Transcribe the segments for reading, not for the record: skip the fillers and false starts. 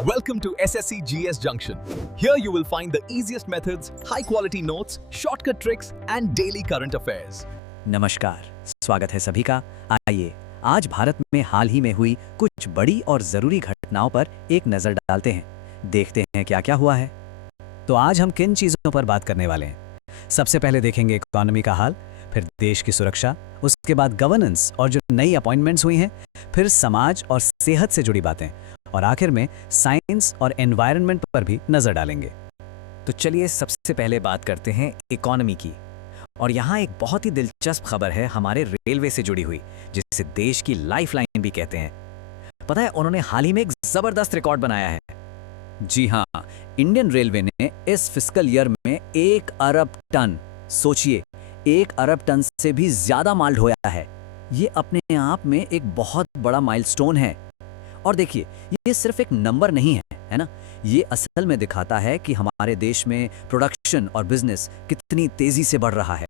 Welcome to SSC GS Junction. Here you will find the easiest methods, high quality notes, shortcut tricks and daily current affairs. नमस्कार, स्वागत है सभी का। आइए आज भारत में हाल ही में हुई कुछ बड़ी और जरूरी घटनाओं पर एक नजर डालते हैं। देखते हैं क्या क्या हुआ है। तो आज हम किन चीजों पर बात करने वाले हैं। सबसे पहले देखेंगे इकोनॉमी का हाल, फिर देश की सुरक्षा, उसके बाद गवर्नेंस और जो नई अपॉइंटमेंट्स हुई हैं, फिर समाज और सेहत से जुड़ी बातें, और आखिर में साइंस और एनवायरनमेंट पर भी नजर डालेंगे। तो चलिए सबसे पहले बात करते हैं इकोनॉमी की। और यहाँ एक बहुत ही दिलचस्प खबर है हमारे रेलवे से जुड़ी हुई, जिसे देश की लाइफलाइन भी कहते हैं। पता है, उन्होंने हाल ही में एक जबरदस्त रिकॉर्ड बनाया है। जी हाँ, इंडियन रेलवे ने इस फिस्कल ईयर में 1 अरब टन, सोचिए 1 अरब टन से भी ज्यादा माल ढोया है। ये अपने आप में एक बहुत बड़ा माइलस्टोन है। और देखिए, ये सिर्फ एक नंबर नहीं है ना, ये असल में दिखाता है कि हमारे देश में प्रोडक्शन और बिजनेस कितनी तेजी से बढ़ रहा है।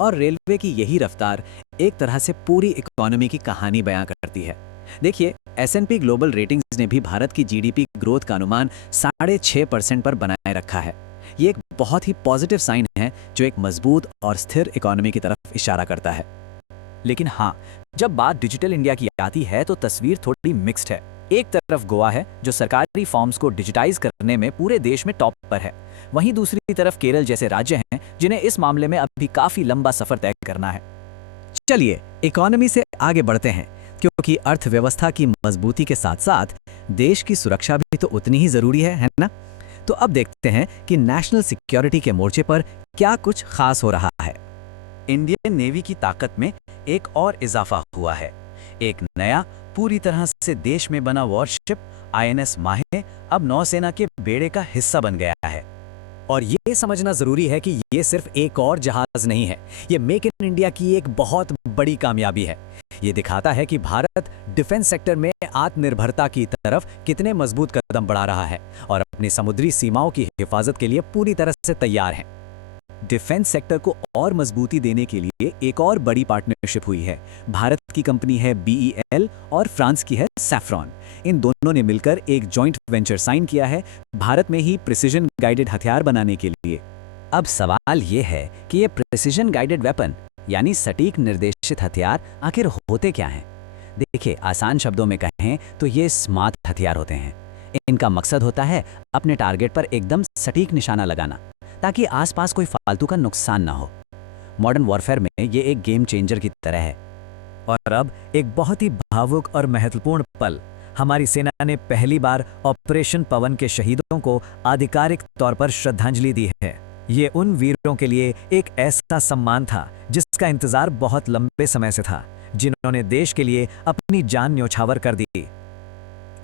और रेलवे की यही रफ्तार एक तरह से पूरी इकोनॉमी की कहानी बयां करती है। देखिए, S&P ग्लोबल रेटिंग्स ने भी भारत की जीडीपी ग्रोथ का अनुमान 6.5% पर बनाए रखा है। ये एक बहुत ही पॉजिटिव साइन है जो एक मजबूत और स्थिर इकोनॉमी की तरफ इशारा करता है। लेकिन हाँ, जब बात डिजिटल इंडिया की आती है तो तस्वीर थोड़ी मिक्स्ड है। एक तरफ गोवा है जो सरकारी फॉर्म्स को डिजिटाइज करने में पूरे देश में टॉप पर है, वहीं दूसरी तरफ केरल जैसे राज्य हैं जिन्हें इस मामले में अभी काफी लंबा सफर तय करना है। चलिए इकोनॉमी से आगे बढ़ते हैं, क्योंकि अर्थव्यवस्था की मजबूती के साथ साथ देश की सुरक्षा भी तो उतनी ही जरूरी है ना। तो अब देखते हैं कि नेशनल सिक्योरिटी के मोर्चे पर क्या कुछ खास हो रहा है। इंडियन नेवी की ताकत में एक और इजाफा हुआ है। एक नया पूरी तरह से देश में बना वॉरशिप INS माहे अब नौसेना के बेड़े का हिस्सा बन गया है। और ये समझना जरूरी है कि ये सिर्फ एक और जहाज नहीं है, ये मेक इन इंडिया की एक बहुत बड़ी कामयाबी है। ये दिखाता है कि भारत डिफेंस सेक्टर में आत्मनिर्भरता की तरफ कितने मजबूत कदम बढ़ा रहा है और अपनी समुद्री सीमाओं की हिफाजत के लिए पूरी तरह से तैयार है। डिफेंस सेक्टर को और मजबूती देने के लिए एक और बड़ी पार्टनरशिप हुई है। भारत की कंपनी है BEL और फ्रांस की है सैफ्रॉन। इन दोनों ने मिलकर एक जॉइंट वेंचर साइन किया है भारत में ही प्रिसिजन गाइडेड हथियार बनाने के लिए। अब सवाल यह है कि ये प्रिसिजन गाइडेड वेपन यानी सटीक निर्देशित हथियार आखिर होते क्या हैं? देखिए, आसान शब्दों में कहें तो ये स्मार्ट हथियार होते हैं। इनका मकसद होता है अपने टारगेट पर एकदम सटीक निशाना लगाना, ताकि आसपास कोई फालतू का नुकसान ना हो। मॉडर्न वॉरफेयर में ये एक गेम चेंजर की तरह है। और अब एक बहुत ही भावुक और महत्वपूर्ण पल, हमारी सेना ने पहली बार ऑपरेशन पवन के शहीदों को आधिकारिक तौर पर श्रद्धांजलि दी है। ये उन वीरों के लिए एक ऐसा सम्मान था जिसका इंतजार बहुत लंबे समय से था, जिन्होंने देश के लिए अपनी जान न्योछावर कर दी।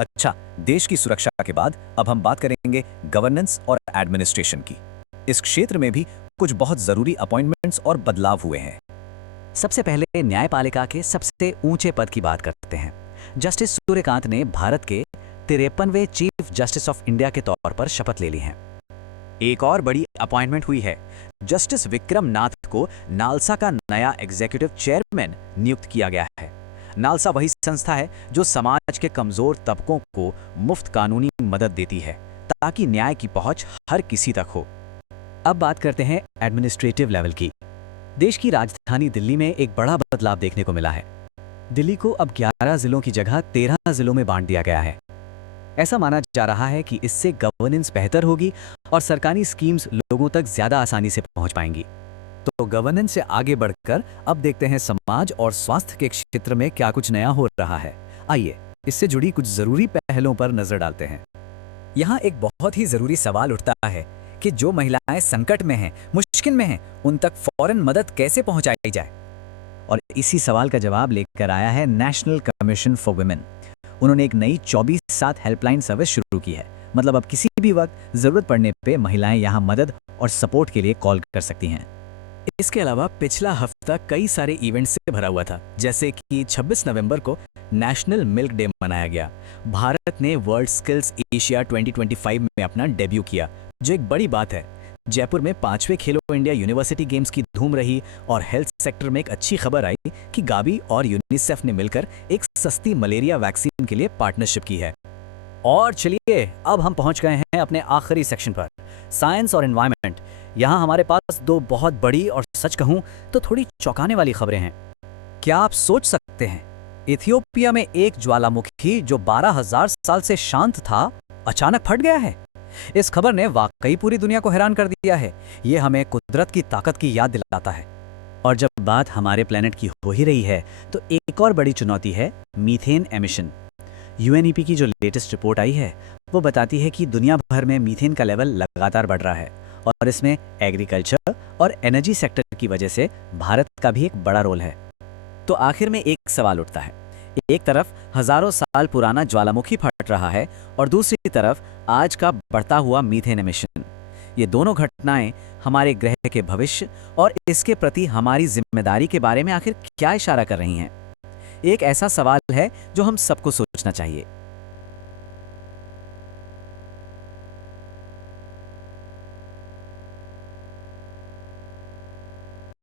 अच्छा, देश की सुरक्षा के बाद अब हम बात करेंगे गवर्नेंस और एडमिनिस्ट्रेशन की। इस क्षेत्र में भी कुछ बहुत जरूरी अपॉइंटमेंट्स और बदलाव हुए हैं। सबसे पहले न्यायपालिका के सबसे ऊंचे पद की बात करते हैं। जस्टिस सूर्यकांत ने भारत के 53वें चीफ जस्टिस ऑफ इंडिया के तौर पर शपथ ले ली है। एक और बड़ी अपॉइंटमेंट हुई है। जस्टिस विक्रम नाथ को नालसा का नया एग्जीक्यूटिव चेयरमैन नियुक्त किया गया है। नालसा वही संस्था है जो समाज के कमजोर तबकों को मुफ्त कानूनी मदद देती है, ताकि न्याय की पहुंच हर किसी तक हो। अब बात करते हैं एडमिनिस्ट्रेटिव लेवल की। देश की राजधानी दिल्ली में एक बड़ा बदलाव देखने को मिला है। दिल्ली को अब 11 जिलों की जगह 13 जिलों में बांट दिया गया है। ऐसा माना जा रहा है कि इससे गवर्नेंस बेहतर होगी और सरकारी स्कीम्स लोगों तक ज्यादा आसानी से पहुंच पाएंगी। तो गवर्नेंस से आगे बढ़कर अब देखते हैं समाज और स्वास्थ्य के क्षेत्र में क्या कुछ नया हो रहा है। आइए इससे जुड़ी कुछ जरूरी पहलों पर नजर डालते हैं। यहाँ एक बहुत ही जरूरी सवाल उठता है कि जो महिलाएं संकट में हैं, मुश्किल में हैं, उन तक फौरन मदद कैसे पहुंचाई जाए। और इसी सवाल का जवाब लेकर आया है नेशनल कमीशन फॉर वुमेन। उन्होंने एक नई 24/7 हेल्पलाइन सर्विस शुरू की है। मतलब अब किसी भी वक्त जरूरत पड़ने पे महिलाएं यहां मदद और सपोर्ट के लिए कॉल कर सकती हैं। इसके अलावा पिछला हफ्ता कई सारे इवेंट्स से भरा हुआ था, जैसे कि 26 नवंबर को नेशनल मिल्क डे मनाया गया। भारत ने वर्ल्ड स्किल्स एशिया 2025 में अपना डेब्यू किया, जो एक बड़ी बात है। जयपुर में 5वें खेलो इंडिया यूनिवर्सिटी गेम्स की धूम रही और हेल्थ सेक्टर में एक अच्छी खबर आई कि गावी और यूनिसेफ ने मिलकर एक सस्ती मलेरिया वैक्सीन के लिए पार्टनरशिप की है। और चलिए अब हम पहुंच गए हैं अपने आखिरी सेक्शन पर, साइंस और एनवायरनमेंट। यहाँ हमारे पास दो बहुत बड़ी और सच कहूं तो थोड़ी चौंकाने वाली खबरें हैं। क्या आप सोच सकते हैं, इथियोपिया में एक ज्वालामुखी जो 12,000 साल से शांत था, अचानक फट गया है। इस खबर ने वाकई पूरी दुनिया को हैरान कर दिया है। ये हमें कुदरत की ताकत की याद दिलाता है। और जब बात हमारे प्लेनेट की हो ही रही है तो एक और बड़ी चुनौती है मीथेन एमिशन। यूएनईपी की जो लेटेस्ट रिपोर्ट आई है वो बताती है कि दुनिया भर में मीथेन का लेवल लगातार बढ़ रहा है और इसमें एग्रीकल्चर और एनर्जी सेक्टर की वजह से भारत का भी एक बड़ा रोल है। तो आखिर में एक सवाल उठता है, एक तरफ हजारों साल पुराना ज्वालामुखी फट रहा है और दूसरी तरफ आज का बढ़ता हुआ मीथेन एमिशन। ये दोनों घटनाएं हमारे ग्रह के भविष्य और इसके प्रति हमारी जिम्मेदारी के बारे में आखिर क्या इशारा कर रही हैं? एक ऐसा सवाल है जो हम सबको सोचना चाहिए।